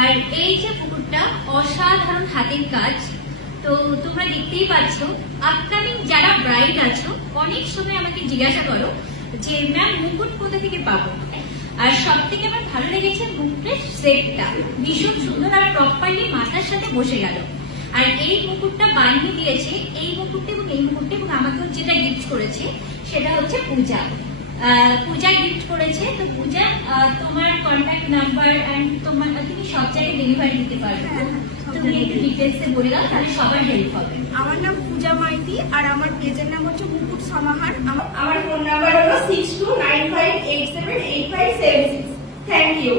আর এই যে মুকুটটা অসাধারণ হাতের কাজ। তো তোমরা দেখতেই পাচ্ছ, আপকামিং যারা ব্রাইড আছো অনেক সময় আমাকে জিজ্ঞাসা করো যে ম্যাম মুকুট কোথা থেকে পাবো, আর সব থেকে আমার ভালো লেগেছে মুকুটের সেটটা ভীষণ সুন্দর আর প্রপারলি মাথার সাথে বসে গেল। আর এই মুকুটটা বানিয়ে দিয়েছে, এই মুকুটটা এবং এই মুকুটটা, এবং আমাকেও যেটা গিফট করেছে সেটা হচ্ছে পূজা। পূজা গিফট করেছে। তো পূজা, তোমার কন্ট্যাক্ট নাম্বার এন্ড তুমি সব জায়গায় ডেলিভারি দিতে পারবে, তুমি একটু ডিটেলসে বলে দাও, তাহলে সবার হেল্প হবে। আমার নাম পূজা মাইতি আর আমার পেজের নাম হচ্ছে মুকুট সমাহার। আমার ফোন নাম্বার হলো 6295878576। Thank you.